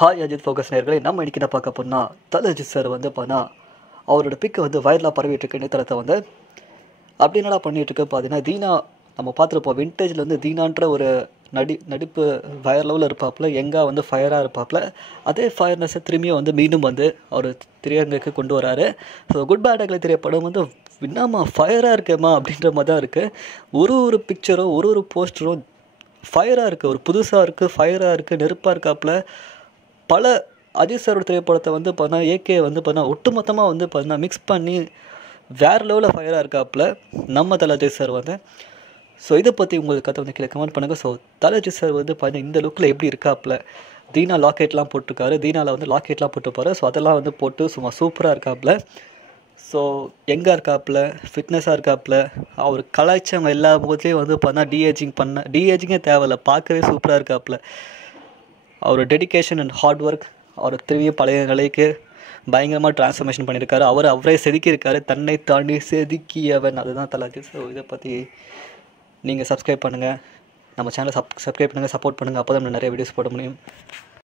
Hi Ajith focus நேயர்களே, நம்ம இன்னைக்கு என்ன பார்க்க போனால் தல அஜித் சார் வந்து பார்த்தா அவரோட பிக்கு வந்து வைரலாக பரவிட்டு இருக்கு இணையதளத்தை வந்து. அப்படி என்னடா பண்ணிட்டு இருக்கு பார்த்தீங்கன்னா, தீனா நம்ம பார்த்துருப்போம். விண்டேஜில் வந்து தீனான்ற ஒரு நடிப்பு வேறு லெவலில் இருப்பாப்புல, எங்கே வந்து ஃபயராக இருப்பாப்புல. அதே ஃபயர்னஸை திரும்பியும் வந்து மீண்டும் வந்து அவர் திரையரங்குக்கு கொண்டு வராரு. ஸோ குட் பேட் அக்லி திரைப்படம் வந்து என்னம்மா ஃபயராக இருக்கேம்மா அப்படின்ற மாதிரி தான் இருக்குது. ஒரு பிக்சரும் ஒரு போஸ்டரும் ஃபயராக இருக்குது, ஒரு புதுசாக இருக்குது, ஃபயராக இருக்குது, நெருப்பாக இருக்காப்புல. பல அஜித் சாரோட திரைப்படத்தை வந்து பார்த்தீங்கன்னா ஏகே வந்து பார்த்தீங்கன்னா ஒட்டுமொத்தமாக வந்து பார்த்தீங்கன்னா மிக்ஸ் பண்ணி வேறு லெவலில் ஃபயராக இருக்காப்புல நம்ம தல அஜித் சார் வந்து. ஸோ இதை பற்றி உங்களுக்கு கதை வந்து கீழே கமெண்ட் பண்ணுங்கள். ஸோ தல அஜித் சார் வந்து பார்த்தீங்கன்னா இந்த லுக்கில் எப்படி இருக்காப்புல, தீனா லாக்கெட்லாம் போட்டிருக்காரு, தீனாவில் வந்து லாக்கெட்லாம் போட்டுப்பாரு. ஸோ அதெல்லாம் வந்து போட்டு சும்மா சூப்பராக இருக்காப்புல. ஸோ எங்கே இருக்காப்புல, ஃபிட்னஸாக இருக்காப்புல. அவர் கலாய்ச்சவங்க எல்லா முகத்துலேயும் வந்து பார்த்தீங்கன்னா டிஏஜிங்கே தேவையில்லை, பார்க்கவே சூப்பராக இருக்காப்புல. அவர் டெடிக்கேஷன் அண்ட் ஹார்ட் ஒர்க் அவர் திரும்பியும் பழைய நிலைக்கு பயங்கரமாக ட்ரான்ஸ்ஃபர்மேஷன் பண்ணியிருக்காரு. அவரே செதுக்கியிருக்காரு, தன்னை தாண்டி செதுக்கியவன். அதுதான் தல அஜித். ஸோ இதை பற்றி நீங்கள் சப்ஸ்கிரைப் பண்ணுங்கள், நம்ம சேனலை சப்ஸ்கிரைப் பண்ணுங்கள், சப்போர்ட் பண்ணுங்கள். அப்போ தான் நம்ம நிறைய வீடியோஸ் போட முடியும்.